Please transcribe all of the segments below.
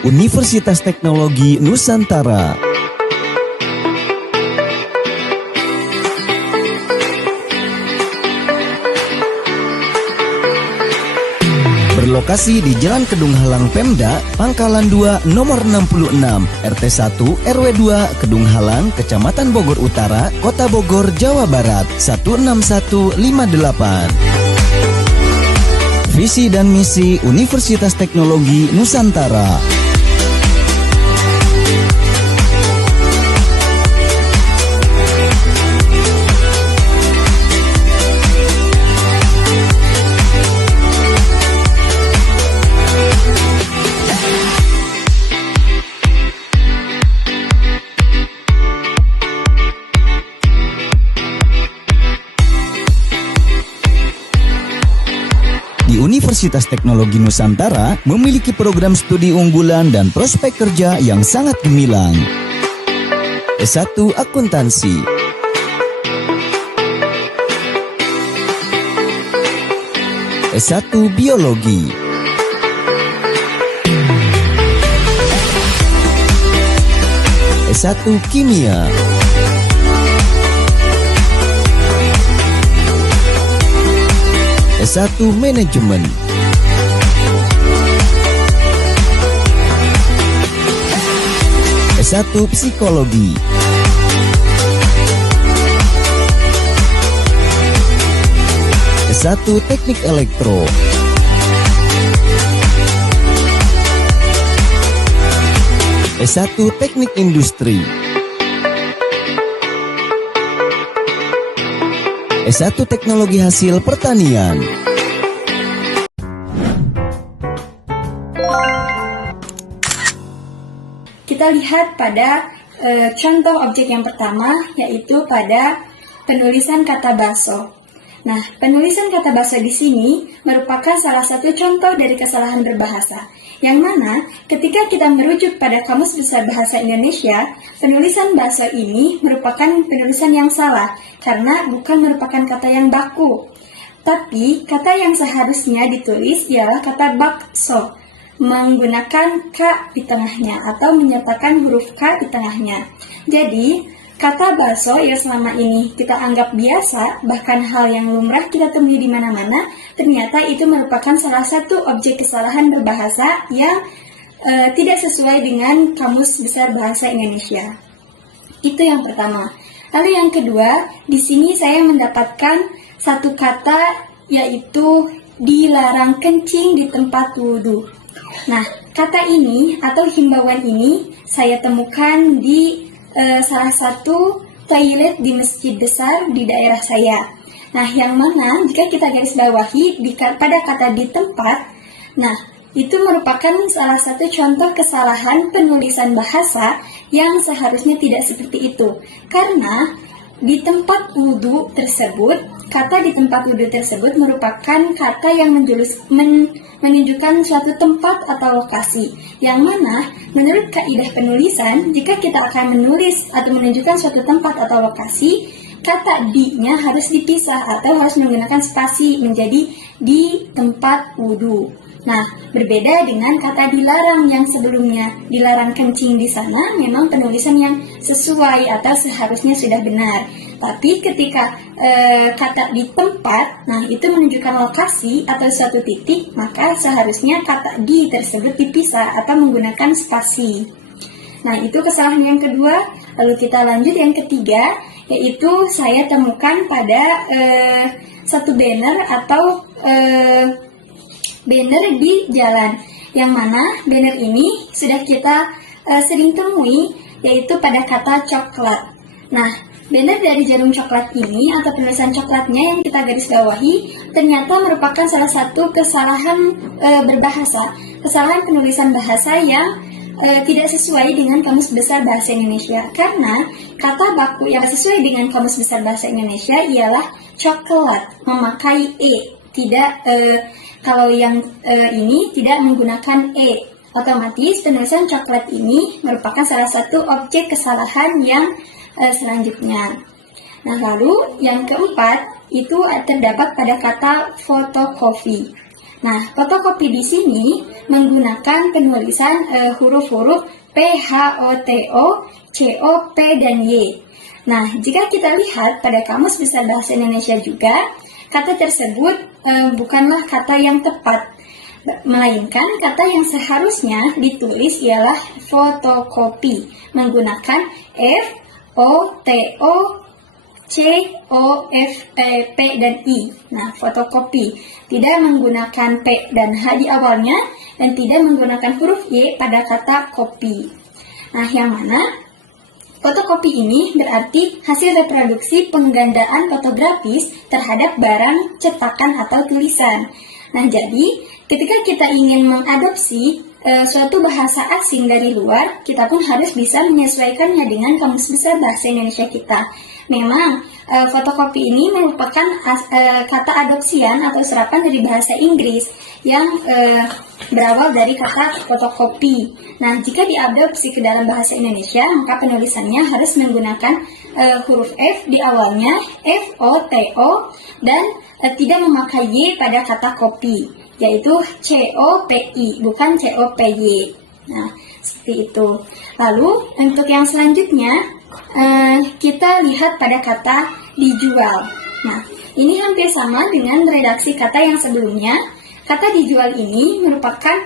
Universitas Teknologi Nusantara. Berlokasi di Jalan Kedung Halang Pemda, Pangkalan 2 nomor 66, RT 1 RW 2, Kedung Halang, Kecamatan Bogor Utara, Kota Bogor, Jawa Barat 16158. Visi dan misi Universitas Teknologi Nusantara. Universitas Teknologi Nusantara memiliki program studi unggulan dan prospek kerja yang sangat gemilang. S1 Akuntansi, S1 Biologi, S1 Kimia, S1 Manajemen, S1 Psikologi, S1 Teknik Elektro, S1 Teknik Industri, S1 Teknologi Hasil Pertanian. Kita lihat pada contoh objek yang pertama, yaitu pada penulisan kata bakso. Nah, penulisan kata bakso di sini merupakan salah satu contoh dari kesalahan berbahasa, yang mana ketika kita merujuk pada Kamus Besar Bahasa Indonesia, penulisan bakso ini merupakan penulisan yang salah, karena bukan merupakan kata yang baku. Tapi, kata yang seharusnya ditulis ialah kata bakso, menggunakan K di tengahnya atau menyertakan huruf K di tengahnya. Jadi, kata bakso yang selama ini kita anggap biasa, bahkan hal yang lumrah kita temui di mana-mana, ternyata itu merupakan salah satu objek kesalahan berbahasa yang tidak sesuai dengan Kamus Besar Bahasa Indonesia. Itu yang pertama. Lalu yang kedua, di sini saya mendapatkan satu kata, yaitu dilarang kencing di tempat wudhu. Nah, kata ini atau himbauan ini saya temukan di salah satu toilet di masjid besar di daerah saya. Nah, yang mana jika kita garis bawahi pada kata di tempat, nah itu merupakan salah satu contoh kesalahan penulisan bahasa yang seharusnya tidak seperti itu. Karena di tempat wudhu tersebut, kata di tempat wudhu tersebut merupakan kata yang menunjukkan suatu tempat atau lokasi, yang mana menurut kaidah penulisan, jika kita akan menulis atau menunjukkan suatu tempat atau lokasi, kata di-nya harus dipisah atau harus menggunakan spasi menjadi di tempat wudhu. Nah, berbeda dengan kata dilarang yang sebelumnya, dilarang kencing di sana memang penulisan yang sesuai atau seharusnya sudah benar. Tapi ketika kata di tempat, nah itu menunjukkan lokasi atau suatu titik, maka seharusnya kata di tersebut dipisah atau menggunakan spasi. Nah, itu kesalahan yang kedua. Lalu kita lanjut yang ketiga, yaitu saya temukan pada satu banner atau banner di jalan, yang mana banner ini sudah kita sering temui, yaitu pada kata coklat. Nah, banner dari jarum coklat ini atau penulisan coklatnya yang kita garis bawahi ternyata merupakan salah satu kesalahan berbahasa, kesalahan penulisan bahasa yang tidak sesuai dengan Kamus Besar Bahasa Indonesia. Karena kata baku yang sesuai dengan Kamus Besar Bahasa Indonesia ialah coklat, memakai e, tidak kalau yang ini tidak menggunakan e. Otomatis penulisan coklat ini merupakan salah satu objek kesalahan yang selanjutnya. Nah, lalu yang keempat itu terdapat pada kata fotokopi. Nah, fotokopi di sini menggunakan penulisan huruf-huruf P, H, O, T, O, C, O, P, dan Y. Nah, jika kita lihat pada Kamus Besar Bahasa Indonesia juga, kata tersebut bukanlah kata yang tepat, melainkan kata yang seharusnya ditulis ialah fotokopi menggunakan F, O, T, O, C, O, F, P, dan I. Nah, fotokopi tidak menggunakan P dan H di awalnya dan tidak menggunakan huruf Y pada kata kopi. Nah, yang mana fotokopi ini berarti hasil reproduksi penggandaan fotografis terhadap barang cetakan atau tulisan. Nah, jadi ketika kita ingin mengadopsi suatu bahasa asing dari luar, kita pun harus bisa menyesuaikannya dengan Kamus Besar Bahasa Indonesia kita. Memang fotokopi ini merupakan kata adopsian atau serapan dari bahasa Inggris yang berawal dari kata fotokopi. Nah, jika diadopsi ke dalam bahasa Indonesia, maka penulisannya harus menggunakan huruf F di awalnya, F, O, T, O, dan tidak memakai Y pada kata kopi, yaitu C, O, P, I, bukan C, O, P, Y. Nah, seperti itu. Lalu, untuk yang selanjutnya, kita lihat pada kata dijual. Nah, ini hampir sama dengan redaksi kata yang sebelumnya. Kata dijual ini merupakan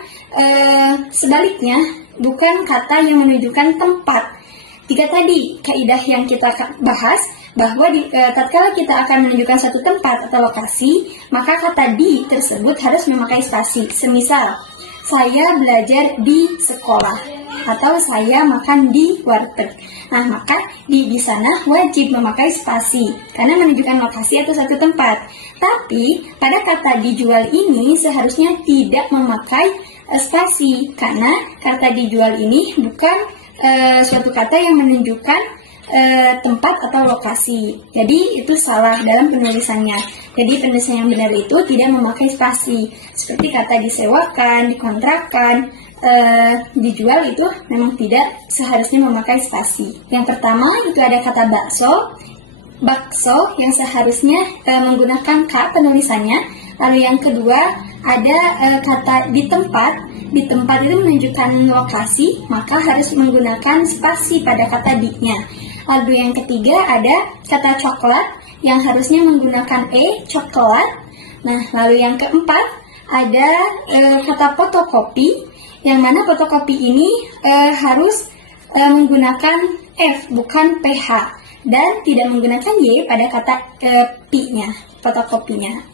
sebaliknya, bukan kata yang menunjukkan tempat. Jika tadi kaidah yang kita bahas bahwa tatkala kita akan menunjukkan satu tempat atau lokasi, maka kata di tersebut harus memakai spasi. Semisal, saya belajar di sekolah atau saya makan di warteg. Nah, maka di sana wajib memakai spasi karena menunjukkan lokasi atau satu tempat. Tapi pada kata dijual ini seharusnya tidak memakai spasi karena kata dijual ini bukan suatu kata yang menunjukkan tempat atau lokasi. Jadi itu salah dalam penulisannya. Jadi penulisan yang benar itu tidak memakai spasi. Seperti kata disewakan, dikontrakkan, dijual itu memang tidak seharusnya memakai spasi. Yang pertama itu ada kata bakso yang seharusnya menggunakan K penulisannya. Lalu yang kedua ada kata di tempat itu menunjukkan lokasi, maka harus menggunakan spasi pada kata di-nya. Lalu yang ketiga ada kata coklat yang harusnya menggunakan E, coklat. Nah, lalu yang keempat ada kata fotokopi, yang mana fotokopi ini harus menggunakan F, bukan PH, dan tidak menggunakan Y pada kata P-nya, fotokopinya.